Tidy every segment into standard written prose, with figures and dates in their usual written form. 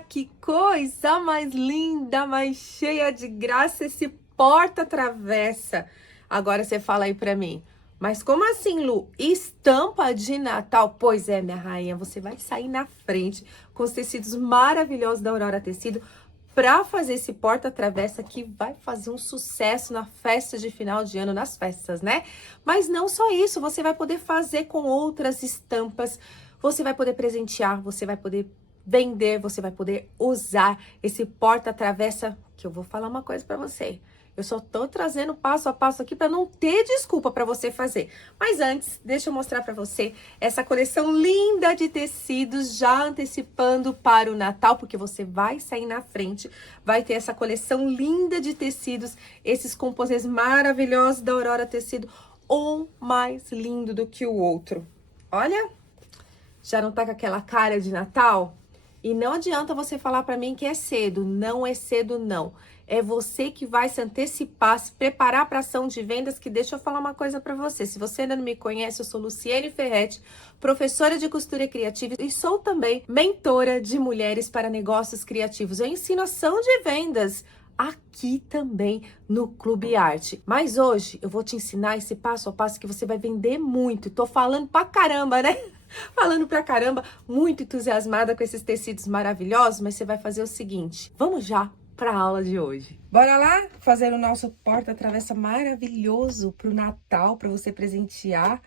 que coisa mais linda, mais cheia de graça esse porta-travessa. Agora você fala aí pra mim. Mas como assim, Lu? Estampa de Natal? Pois é, minha rainha, você vai sair na frente com os tecidos maravilhosos da Aurora Tecido para fazer esse porta-travessa que vai fazer um sucesso na festa de final de ano, nas festas, né? Mas não só isso, você vai poder fazer com outras estampas, você vai poder presentear, você vai poder vender, você vai poder usar esse porta-travessa, que eu vou falar uma coisa para você. Eu só tô trazendo passo a passo aqui para não ter desculpa para você fazer. Mas antes, deixa eu mostrar para você essa coleção linda de tecidos, já antecipando para o Natal, porque você vai sair na frente, vai ter essa coleção linda de tecidos, esses composês maravilhosos da Aurora Tecido, um mais lindo do que o outro. Olha, já não tá com aquela cara de Natal? E não adianta você falar para mim que é cedo, não é cedo não. É você que vai se antecipar, se preparar para ação de vendas, que deixa eu falar uma coisa para você. Se você ainda não me conhece, eu sou Luciene Ferretti, professora de costura criativa e sou também mentora de mulheres para negócios criativos. Eu ensino ação de vendas aqui também no Clube Arte. Mas hoje eu vou te ensinar esse passo a passo que você vai vender muito. Tô falando pra caramba, né? Falando pra caramba, muito entusiasmada com esses tecidos maravilhosos, mas você vai fazer o seguinte, vamos já para a aula de hoje. Bora lá fazer o nosso porta-travessa maravilhoso pro Natal, para você presentear,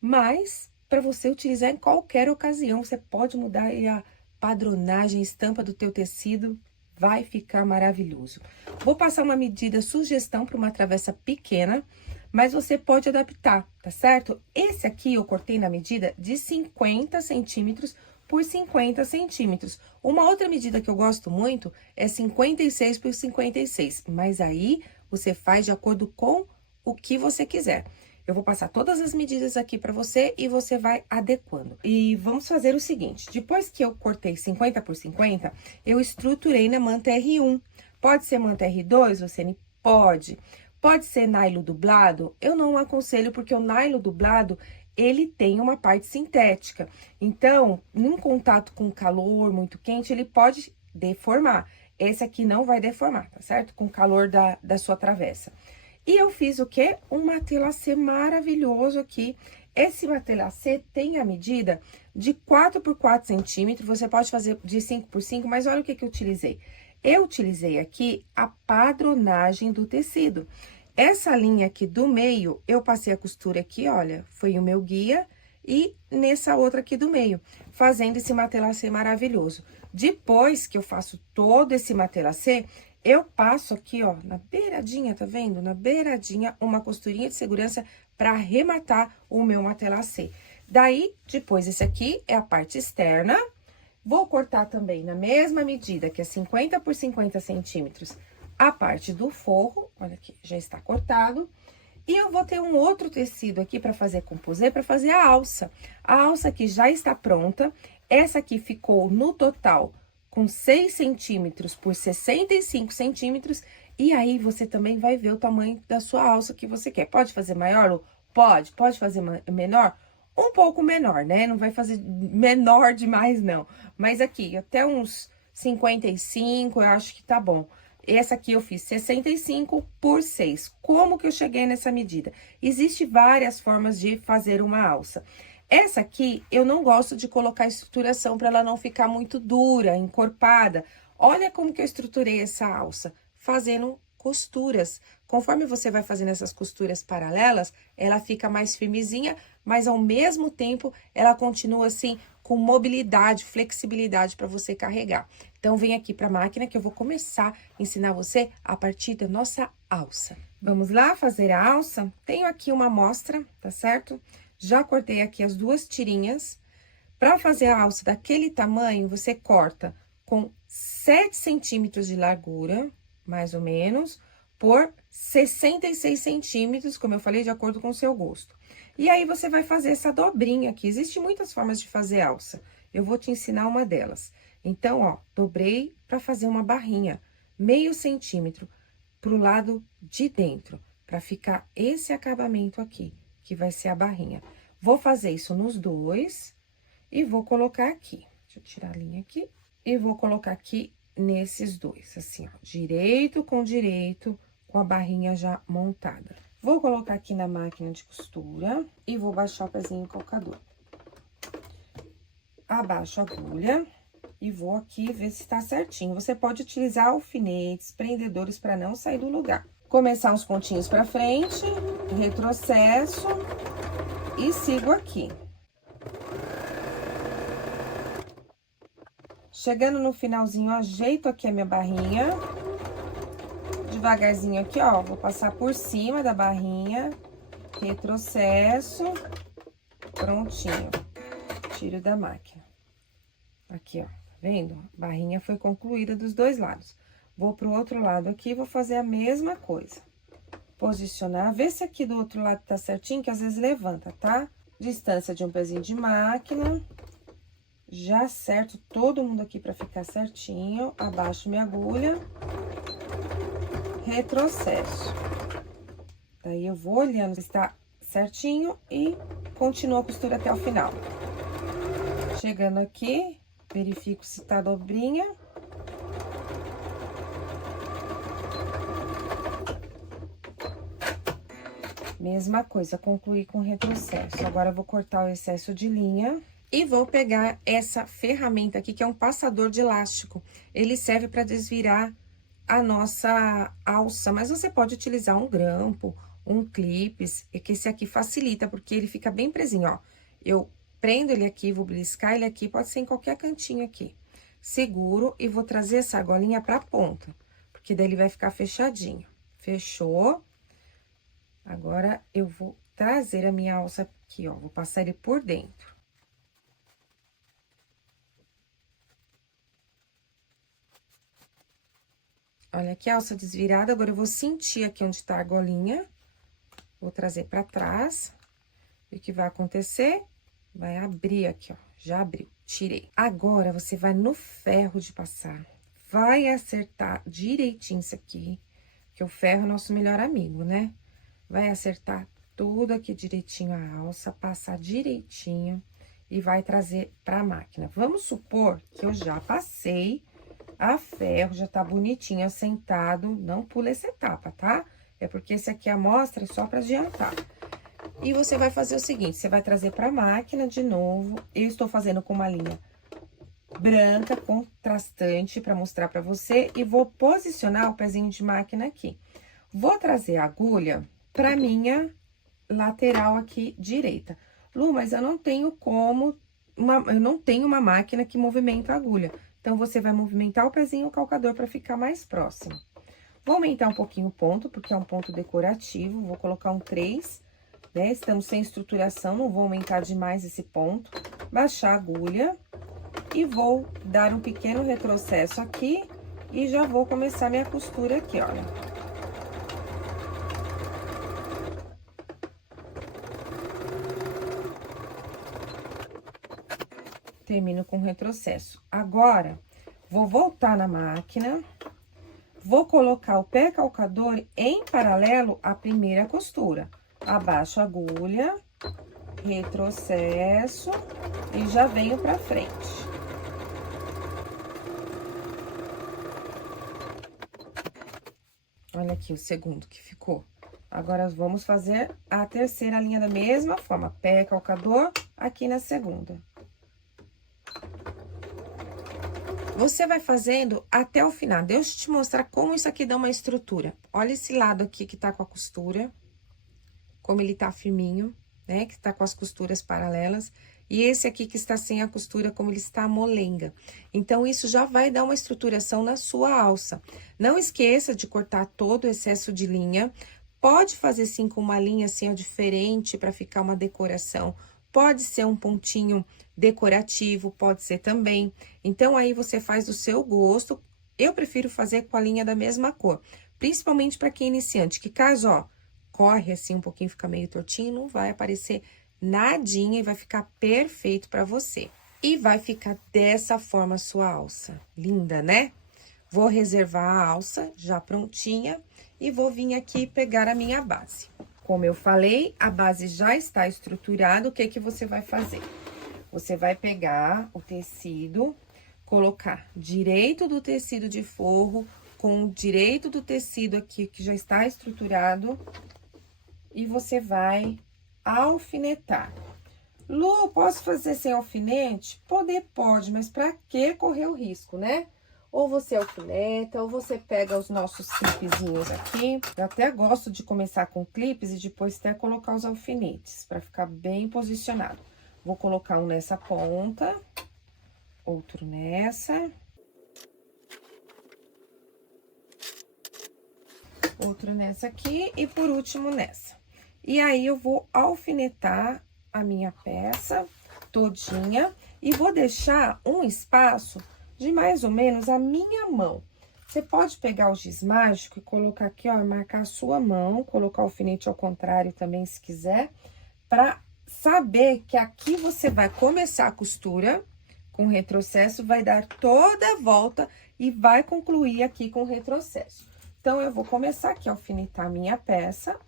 mas para você utilizar em qualquer ocasião. Você pode mudar aí a padronagem, estampa do teu tecido, vai ficar maravilhoso. Vou passar uma medida sugestão para uma travessa pequena, mas você pode adaptar, tá certo? Esse aqui eu cortei na medida de 50 centímetros por 50 centímetros. Uma outra medida que eu gosto muito é 56 por 56, mas aí você faz de acordo com o que você quiser. Eu vou passar todas as medidas aqui para você e você vai adequando. E vamos fazer o seguinte, depois que eu cortei 50 por 50, eu estruturei na manta R1. Pode ser manta R2, Luciene? Pode. Pode ser nylon dublado? Eu não aconselho, porque o nylon dublado, ele tem uma parte sintética. Então, num contato com calor muito quente, ele pode deformar. Esse aqui não vai deformar, tá certo? Com o calor da sua travessa. E eu fiz o quê? Um matelacê maravilhoso aqui. Esse matelacê tem a medida de 4 por 4 centímetros. Você pode fazer de 5 por 5, mas olha o que eu utilizei. Eu utilizei aqui a padronagem do tecido. Essa linha aqui do meio, eu passei a costura aqui, olha, foi o meu guia, e nessa outra aqui do meio, fazendo esse matelacê maravilhoso. Depois que eu faço todo esse matelacê, eu passo aqui, ó, na beiradinha, tá vendo? Na beiradinha, uma costurinha de segurança para arrematar o meu matelacê. Daí, depois, esse aqui é a parte externa. Vou cortar também na mesma medida, que é 50 por 50 centímetros, a parte do forro. Olha aqui, já está cortado. E eu vou ter um outro tecido aqui para fazer composê, para fazer a alça. A alça aqui já está pronta. Essa aqui ficou no total com 6 centímetros por 65 centímetros. E aí, você também vai ver o tamanho da sua alça que você quer. Pode fazer maior, Lu? Pode. Pode fazer menor? Um pouco menor, né? Não vai fazer menor demais, não. Mas aqui, até uns 55, eu acho que tá bom. Essa aqui eu fiz 65 por 6. Como que eu cheguei nessa medida? Existem várias formas de fazer uma alça. Essa aqui, eu não gosto de colocar estruturação para ela não ficar muito dura, encorpada. Olha como que eu estruturei essa alça, fazendo costuras. Conforme você vai fazendo essas costuras paralelas, ela fica mais firmezinha, mas ao mesmo tempo, ela continua assim, com mobilidade, flexibilidade para você carregar. Então, vem aqui para a máquina que eu vou começar a ensinar você a partir da nossa alça. Vamos lá fazer a alça? Tenho aqui uma amostra, tá certo? Já cortei aqui as duas tirinhas. Para fazer a alça daquele tamanho, você corta com 7 centímetros de largura, mais ou menos, por 66 centímetros, como eu falei, de acordo com o seu gosto. E aí, você vai fazer essa dobrinha aqui. Existem muitas formas de fazer alça. Eu vou te ensinar uma delas. Então, ó, dobrei para fazer uma barrinha, meio centímetro pro lado de dentro, para ficar esse acabamento aqui, que vai ser a barrinha. Vou fazer isso nos dois e vou colocar aqui. Deixa eu tirar a linha aqui. E vou colocar aqui nesses dois, assim, ó, direito, com a barrinha já montada. Vou colocar aqui na máquina de costura e vou baixar o pezinho calcador. Abaixo a agulha e vou aqui ver se tá certinho. Você pode utilizar alfinetes, prendedores para não sair do lugar. Começar uns pontinhos pra frente, retrocesso e sigo aqui. Chegando no finalzinho, ajeito aqui a minha barrinha. Devagarzinho aqui, ó, vou passar por cima da barrinha, retrocesso, prontinho. Tiro da máquina. Aqui, ó, tá vendo? A barrinha foi concluída dos dois lados. Vou pro outro lado aqui, vou fazer a mesma coisa. Posicionar, ver se aqui do outro lado tá certinho, que às vezes levanta, tá? Distância de um pezinho de máquina. Já acerto todo mundo aqui pra ficar certinho. Abaixo minha agulha. Retrocesso. Daí, eu vou olhando se está certinho e continuo a costura até o final. Chegando aqui, verifico se tá dobrinha. Mesma coisa, concluir com retrocesso. Agora, eu vou cortar o excesso de linha. E vou pegar essa ferramenta aqui, que é um passador de elástico. Ele serve para desvirar a nossa alça, mas você pode utilizar um grampo, um clips, que esse aqui facilita, porque ele fica bem presinho, ó. Eu prendo ele aqui, vou beliscar ele aqui, pode ser em qualquer cantinho aqui. Seguro e vou trazer essa argolinha pra ponta, porque daí ele vai ficar fechadinho. Fechou? Agora, eu vou trazer a minha alça aqui, ó, vou passar ele por dentro. Olha aqui a alça desvirada, agora eu vou sentir aqui onde tá a argolinha. Vou trazer pra trás. E o que vai acontecer? Vai abrir aqui, ó. Já abriu, tirei. Agora, você vai no ferro de passar. Vai acertar direitinho isso aqui, que o ferro é nosso melhor amigo, né? Vai acertar tudo aqui direitinho a alça, passar direitinho e vai trazer pra máquina. Vamos supor que eu já passei a ferro, já tá bonitinho assentado, não pula essa etapa, tá? É porque esse aqui é a amostra só pra adiantar. E você vai fazer o seguinte, você vai trazer pra máquina de novo. Eu estou fazendo com uma linha branca, contrastante, pra mostrar pra você. E vou posicionar o pezinho de máquina aqui. Vou trazer a agulha pra minha lateral aqui direita. Lu, mas eu não tenho eu não tenho uma máquina que movimenta a agulha. Então, você vai movimentar o pezinho o calcador para ficar mais próximo. Vou aumentar um pouquinho o ponto, porque é um ponto decorativo. Vou colocar um 3, né? Estamos sem estruturação, não vou aumentar demais esse ponto. Baixar a agulha e vou dar um pequeno retrocesso aqui e já vou começar minha costura aqui, olha. Termino com retrocesso. Agora, vou voltar na máquina, vou colocar o pé calcador em paralelo à primeira costura. Abaixo a agulha, retrocesso e já venho pra frente. Olha aqui o segundo que ficou. Agora, vamos fazer a terceira linha da mesma forma. Pé calcador aqui na segunda. Você vai fazendo até o final. Deixa eu te mostrar como isso aqui dá uma estrutura. Olha esse lado aqui que tá com a costura. Como ele tá firminho, né? Que tá com as costuras paralelas. E esse aqui que está sem a costura, como ele está molenga. Então, isso já vai dar uma estruturação na sua alça. Não esqueça de cortar todo o excesso de linha. Pode fazer, sim, com uma linha assim, ó, diferente, para ficar uma decoração. Pode ser um pontinho decorativo, pode ser também. Então, aí você faz do seu gosto. Eu prefiro fazer com a linha da mesma cor. Principalmente para quem é iniciante, que caso, ó, corre assim um pouquinho, fica meio tortinho, não vai aparecer nadinha e vai ficar perfeito para você. E vai ficar dessa forma a sua alça. Linda, né? Vou reservar a alça já prontinha e vou vir aqui pegar a minha base. Como eu falei, a base já está estruturada, o que que você vai fazer? Você vai pegar o tecido, colocar direito do tecido de forro com o direito do tecido aqui que já está estruturado e você vai alfinetar. Lu, posso fazer sem alfinete? Pode, mas pra que correr o risco, né? Ou você alfineta, ou você pega os nossos clipezinhos aqui. Eu até gosto de começar com clipes e depois até colocar os alfinetes, pra ficar bem posicionado. Vou colocar um nessa ponta, outro nessa. Outro nessa aqui e por último nessa. E aí, eu vou alfinetar a minha peça todinha e vou deixar um espaço de mais ou menos a minha mão. Você pode pegar o giz mágico e colocar aqui, ó, marcar a sua mão, colocar o alfinete ao contrário também, se quiser, pra saber que aqui você vai começar a costura com retrocesso, vai dar toda a volta e vai concluir aqui com retrocesso. Então, eu vou começar aqui a alfinetar a minha peça.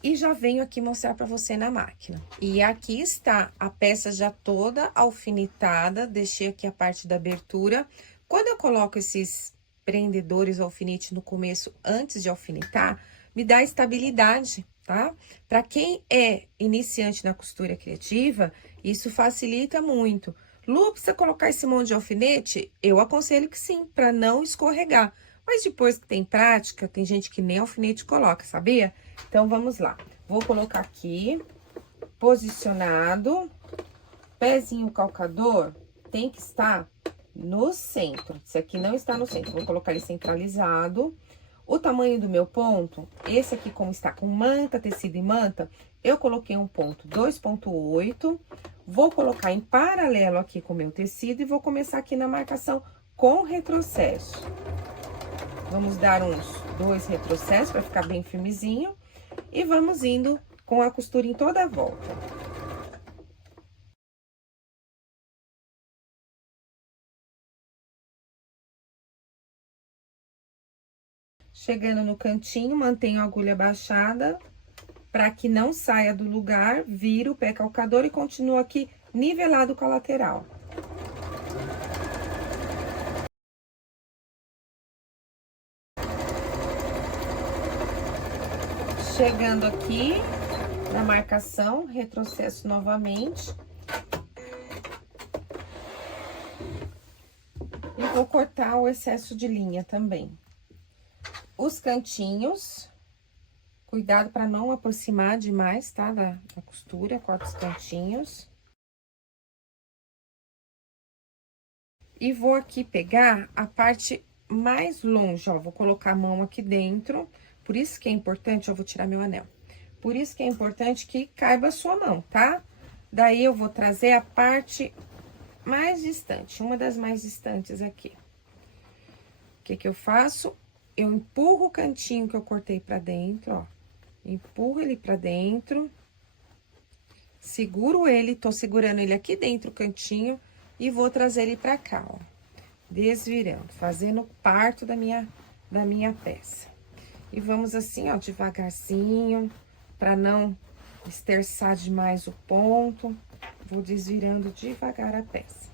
E já venho aqui mostrar pra você na máquina. E aqui está a peça já toda alfinetada. Deixei aqui a parte da abertura. Quando eu coloco esses prendedores alfinete no começo, antes de alfinetar, me dá estabilidade, tá? Pra quem é iniciante na costura criativa, isso facilita muito. Lu, precisa colocar esse monte de alfinete? Eu aconselho que sim, pra não escorregar. Mas depois que tem prática, tem gente que nem alfinete coloca, sabia? Então, vamos lá. Vou colocar aqui, posicionado, pezinho calcador tem que estar no centro. Esse aqui não está no centro, vou colocar ele centralizado. O tamanho do meu ponto, esse aqui como está com manta, tecido e manta, eu coloquei um ponto 2,8. Vou colocar em paralelo aqui com o meu tecido e vou começar aqui na marcação com retrocesso. Vamos dar uns 2 retrocessos para ficar bem firmezinho. E vamos indo com a costura em toda a volta. Chegando no cantinho, mantenho a agulha baixada para que não saia do lugar, viro o pé calcador e continuo aqui nivelado com a lateral. Chegando aqui na marcação, retrocesso novamente. E vou cortar o excesso de linha também. Os cantinhos, cuidado para não aproximar demais, tá? Da costura, corta os cantinhos. E vou aqui pegar a parte mais longe, ó, vou colocar a mão aqui dentro. Por isso que é importante, eu vou tirar meu anel. Por isso que é importante que caiba a sua mão, tá? Daí, eu vou trazer a parte mais distante, uma das mais distantes aqui. O que que eu faço? Eu empurro o cantinho que eu cortei pra dentro, ó. Empurro ele pra dentro. Seguro ele, tô segurando ele aqui dentro, o cantinho, e vou trazer ele pra cá, ó. Desvirando, fazendo parto da minha peça. E vamos assim, ó, devagarzinho, pra não esterçar demais o ponto. Vou desvirando devagar a peça.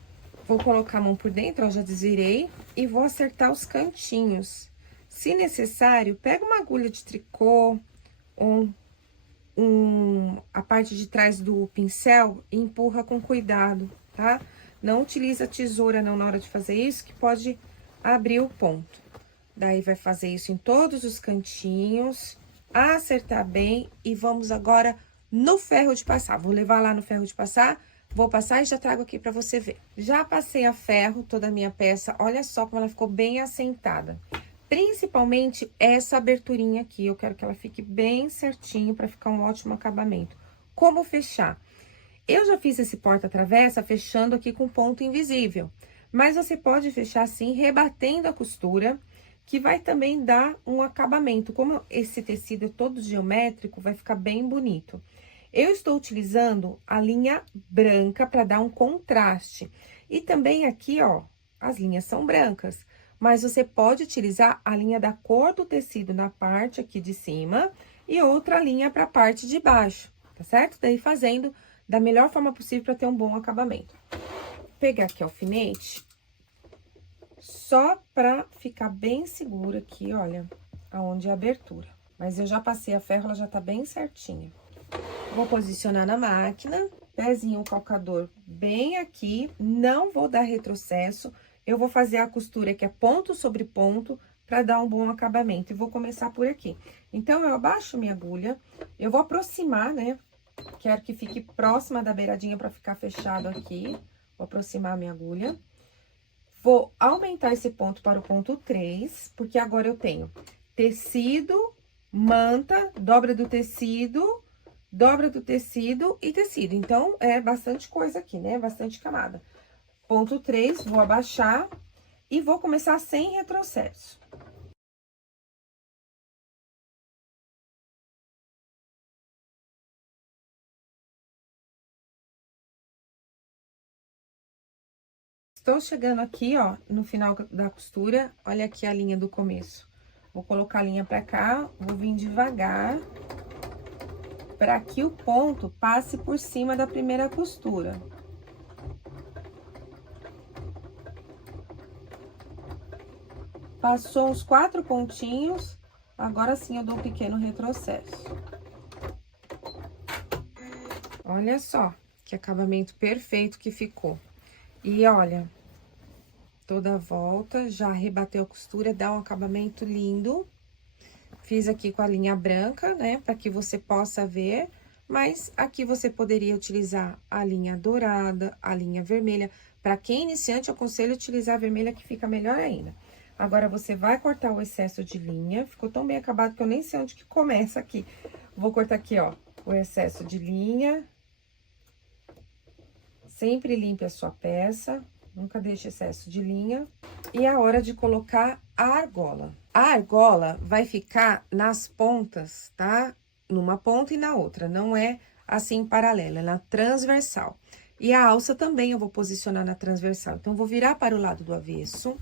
Vou colocar a mão por dentro, ó, já desvirei, e vou acertar os cantinhos. Se necessário, pega uma agulha de tricô, ou a parte de trás do pincel e empurra com cuidado, tá? Não utiliza tesoura não na hora de fazer isso, que pode abrir o ponto. Daí, vai fazer isso em todos os cantinhos, acertar bem, e vamos agora no ferro de passar. Vou levar lá no ferro de passar, vou passar e já trago aqui pra você ver. Já passei a ferro toda a minha peça, olha só como ela ficou bem assentada. Principalmente essa aberturinha aqui, eu quero que ela fique bem certinho pra ficar um ótimo acabamento. Como fechar? Eu já fiz esse porta-travessa fechando aqui com ponto invisível, mas você pode fechar assim, rebatendo a costura, que vai também dar um acabamento. Como esse tecido é todo geométrico, vai ficar bem bonito. Eu estou utilizando a linha branca para dar um contraste. E também aqui, ó, as linhas são brancas, mas você pode utilizar a linha da cor do tecido na parte aqui de cima e outra linha para a parte de baixo, tá certo? Daí, fazendo da melhor forma possível para ter um bom acabamento. pegar aqui alfinete, só pra ficar bem segura aqui, olha, aonde é a abertura. Mas eu já passei a ferro, ela já tá bem certinha. Vou posicionar na máquina, pezinho calcador bem aqui, não vou dar retrocesso. Eu vou fazer a costura que é ponto sobre ponto, pra dar um bom acabamento. E vou começar por aqui. Então, eu abaixo minha agulha, eu vou aproximar, né? Quero que fique próxima da beiradinha pra ficar fechado aqui. Vou aproximar a minha agulha. Vou aumentar esse ponto para o ponto 3, porque agora eu tenho tecido, manta, dobra do tecido e tecido. Então, é bastante coisa aqui, né? Bastante camada. Ponto 3, vou abaixar e vou começar sem retrocesso. Estou chegando aqui, ó, no final da costura, olha aqui a linha do começo. Vou colocar a linha pra cá, vou vir devagar, para que o ponto passe por cima da primeira costura. Passou uns 4 pontinhos, agora sim eu dou um pequeno retrocesso. Olha só, que acabamento perfeito que ficou. E olha, toda a volta, já rebateu a costura, dá um acabamento lindo. Fiz aqui com a linha branca, né, para que você possa ver, mas aqui você poderia utilizar a linha dourada, a linha vermelha. Para quem é iniciante, eu aconselho utilizar a vermelha, que fica melhor ainda. Agora, você vai cortar o excesso de linha, ficou tão bem acabado que eu nem sei onde que começa aqui. Vou cortar aqui, ó, o excesso de linha. Sempre limpe a sua peça, nunca deixe excesso de linha. E a hora de colocar a argola. A argola vai ficar nas pontas, tá? Numa ponta e na outra, não é assim paralela, é na transversal. E a alça também eu vou posicionar na transversal. Então, vou virar para o lado do avesso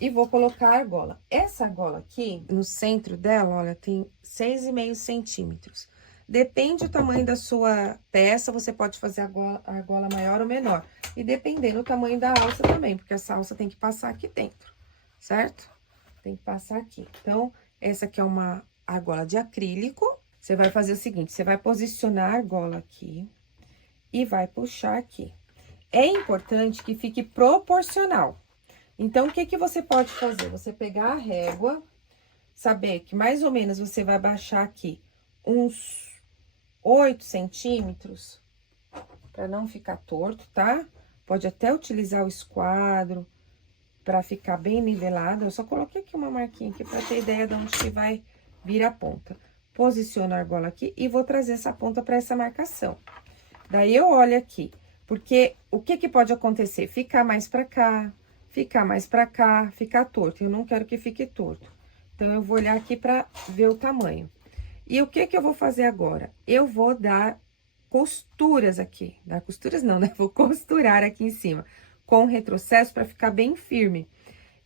e vou colocar a argola. Essa argola aqui, no centro dela, olha, tem 6,5 centímetros. Depende do tamanho da sua peça, você pode fazer a argola maior ou menor. E dependendo do tamanho da alça também, porque essa alça tem que passar aqui dentro, certo? Tem que passar aqui. Então, essa aqui é uma argola de acrílico. Você vai fazer o seguinte, você vai posicionar a argola aqui e vai puxar aqui. É importante que fique proporcional. Então, o que que você pode fazer? Você pegar a régua, saber que mais ou menos você vai baixar aqui uns 8 centímetros, para não ficar torto, tá? Pode até utilizar o esquadro para ficar bem nivelado. Eu só coloquei aqui uma marquinha aqui para ter ideia de onde que vai vir a ponta. Posiciono a argola aqui e vou trazer essa ponta para essa marcação. Daí, eu olho aqui, porque o que que pode acontecer? Ficar mais para cá, ficar mais para cá, ficar torto. Eu não quero que fique torto. Então, eu vou olhar aqui para ver o tamanho. E o que que eu vou fazer agora? Eu vou dar costuras aqui. Dar costuras não, né? Vou costurar aqui em cima, com retrocesso para ficar bem firme.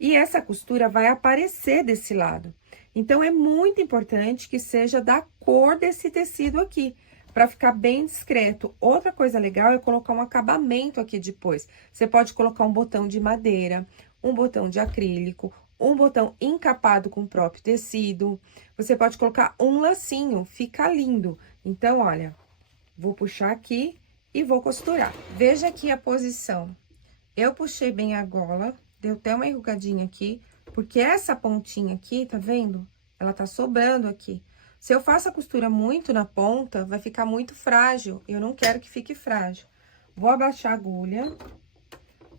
E essa costura vai aparecer desse lado. Então, é muito importante que seja da cor desse tecido aqui, para ficar bem discreto. Outra coisa legal é colocar um acabamento aqui depois. Você pode colocar um botão de madeira, um botão de acrílico, um botão encapado com o próprio tecido. Você pode colocar um lacinho, fica lindo. Então, olha, vou puxar aqui e vou costurar. Veja aqui a posição. Eu puxei bem a argola, deu até uma enrugadinha aqui, porque essa pontinha aqui, tá vendo? Ela tá sobrando aqui. Se eu faço a costura muito na ponta, vai ficar muito frágil. Eu não quero que fique frágil. Vou abaixar a agulha.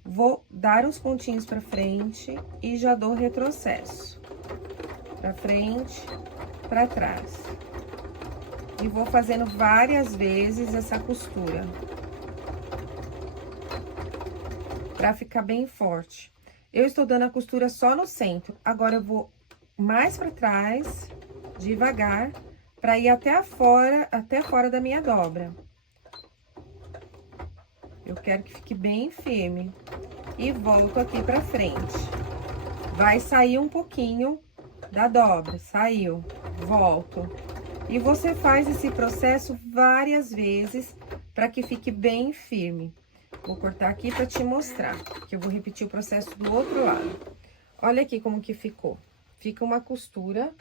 Vou dar uns pontinhos pra frente e já dou retrocesso. Pra frente, pra trás. E vou fazendo várias vezes essa costura. Pra ficar bem forte. Eu estou dando a costura só no centro. Agora, eu vou mais pra trás, devagar, pra ir até fora da minha dobra. Eu quero que fique bem firme. E volto aqui pra frente. Vai sair um pouquinho da dobra. Saiu. Volto. E você faz esse processo várias vezes para que fique bem firme. Vou cortar aqui pra te mostrar, que eu vou repetir o processo do outro lado. Olha aqui como que ficou. Fica uma costura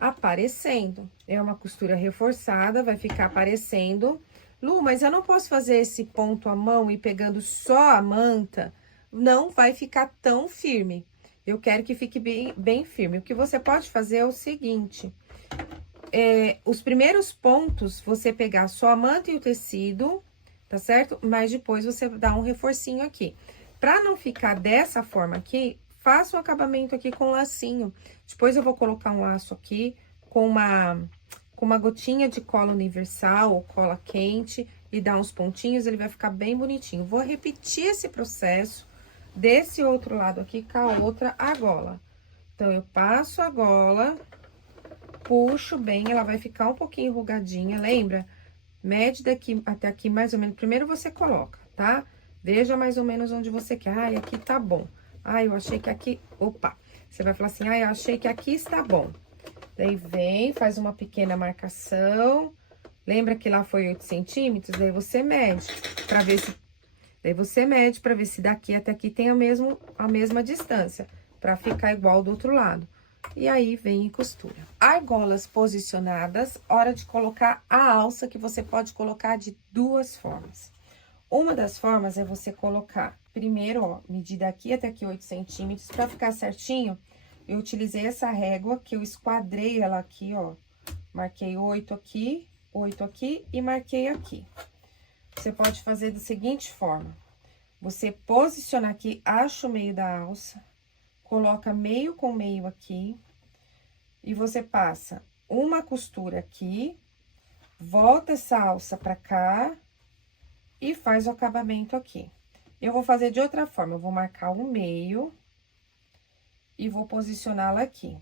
aparecendo. É uma costura reforçada, vai ficar aparecendo. Lu, mas eu não posso fazer esse ponto à mão e pegando só a manta? Não vai ficar tão firme. Eu quero que fique bem firme. O que você pode fazer é o seguinte. Os primeiros pontos, você pegar só a manta e o tecido, tá certo? Mas depois você dá um reforcinho aqui. Pra não ficar dessa forma aqui, faça um acabamento aqui com lacinho. Depois eu vou colocar um laço aqui com uma gotinha de cola universal ou cola quente e dar uns pontinhos, ele vai ficar bem bonitinho. Vou repetir esse processo desse outro lado aqui com a outra argola. Então, eu passo a gola, puxo bem, ela vai ficar um pouquinho enrugadinha, lembra? Mede daqui até aqui mais ou menos. Primeiro você coloca, tá? Veja mais ou menos onde você quer. Ai, aqui tá bom. Ai, eu achei que aqui... Opa! Você vai falar assim, ai, eu achei que aqui está bom. Daí vem, faz uma pequena marcação. Lembra que lá foi 8 centímetros? Daí você mede pra ver se... Daí você mede pra ver se daqui até aqui tem a mesma distância. Pra ficar igual do outro lado. E aí, vem e costura. Argolas posicionadas, hora de colocar a alça, que você pode colocar de duas formas. Uma das formas é você colocar, primeiro, ó, medir daqui até aqui 8 centímetros. Pra ficar certinho, eu utilizei essa régua, que eu esquadrei ela aqui, ó. Marquei 8 aqui e marquei aqui. Você pode fazer da seguinte forma. Você posiciona aqui, acha o meio da alça, coloca meio com meio aqui, e você passa uma costura aqui, volta essa alça pra cá, e faz o acabamento aqui. Eu vou fazer de outra forma, eu vou marcar o meio, e vou posicioná-la aqui.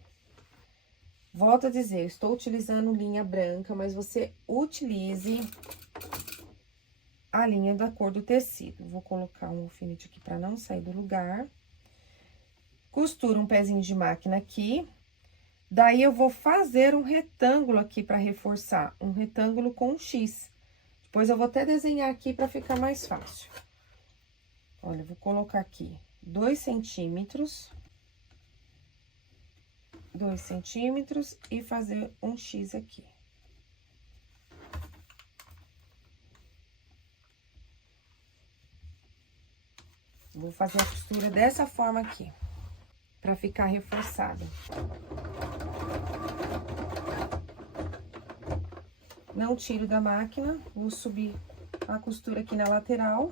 Volto a dizer, eu estou utilizando linha branca, mas você utilize a linha da cor do tecido. Vou colocar um alfinete aqui pra não sair do lugar. Costuro um pezinho de máquina aqui. Daí, eu vou fazer um retângulo aqui pra reforçar. Um retângulo com um X. Depois, eu vou até desenhar aqui pra ficar mais fácil. Olha, eu vou colocar aqui 2 centímetros. 2 centímetros e fazer um X aqui. Vou fazer a costura dessa forma aqui, pra ficar reforçada. Não tiro da máquina, vou subir a costura aqui na lateral.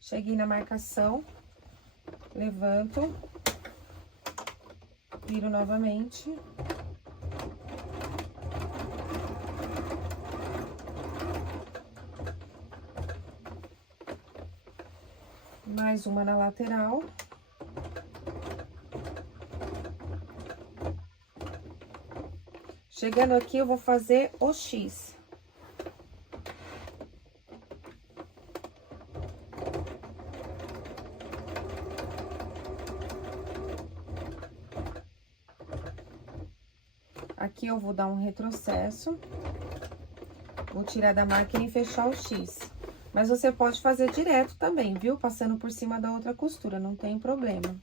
Cheguei na marcação, levanto, viro novamente. Mais uma na lateral. Chegando aqui, eu vou fazer o X. Aqui eu vou dar um retrocesso. Vou tirar da máquina e fechar o X. Mas você pode fazer direto também, viu? Passando por cima da outra costura, não tem problema.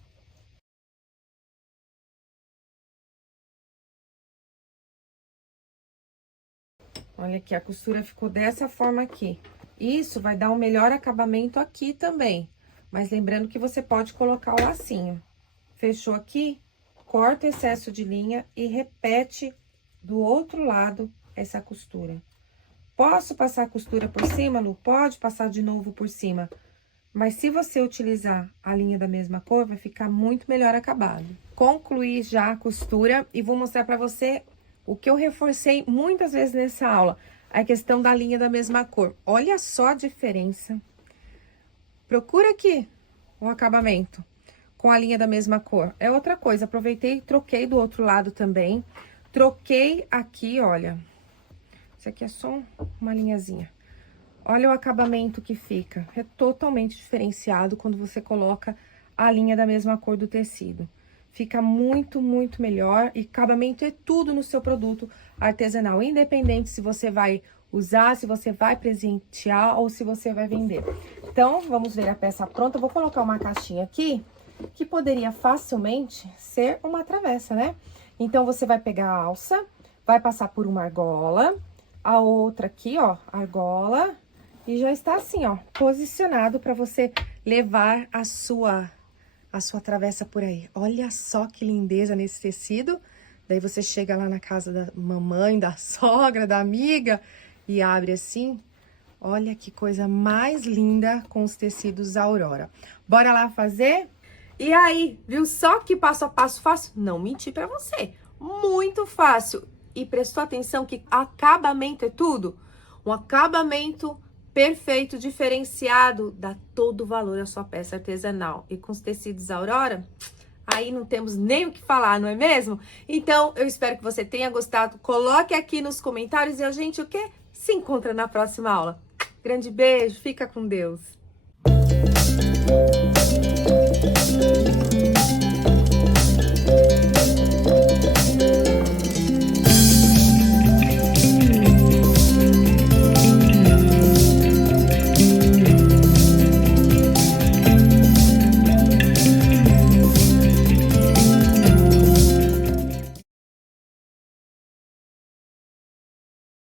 Olha aqui, a costura ficou dessa forma aqui. Isso vai dar um melhor acabamento aqui também. Mas lembrando que você pode colocar o lacinho. Fechou aqui? Corta o excesso de linha e repete do outro lado essa costura. Posso passar a costura por cima, Lu? Pode passar de novo por cima. Mas se você utilizar a linha da mesma cor, vai ficar muito melhor acabado. Concluí já a costura e vou mostrar pra você o que eu reforcei muitas vezes nessa aula. A questão da linha da mesma cor. Olha só a diferença. Procura aqui o acabamento com a linha da mesma cor. É outra coisa, aproveitei e troquei do outro lado também. Troquei aqui, olha. Isso aqui é só uma linhazinha. Olha o acabamento que fica. É totalmente diferenciado quando você coloca a linha da mesma cor do tecido. Fica muito, muito melhor. E acabamento é tudo no seu produto artesanal. Independente se você vai usar, se você vai presentear ou se você vai vender. Então, vamos ver a peça pronta. Eu vou colocar uma caixinha aqui, que poderia facilmente ser uma travessa, né? Então, você vai pegar a alça, vai passar por uma argola, a outra aqui, ó, argola, e já está assim, ó, posicionado para você levar a sua travessa por aí. Olha só que lindeza nesse tecido. Daí você chega lá na casa da mamãe, da sogra, da amiga e abre assim. Olha que coisa mais linda com os tecidos Aurora. Bora lá fazer? E aí, viu só que passo a passo fácil? Não menti pra você. Muito fácil. E prestou atenção que acabamento é tudo? Um acabamento perfeito, diferenciado, dá todo o valor à sua peça artesanal. E com os tecidos Aurora, aí não temos nem o que falar, não é mesmo? Então, eu espero que você tenha gostado. Coloque aqui nos comentários e a gente o quê? Se encontra na próxima aula. Grande beijo, fica com Deus.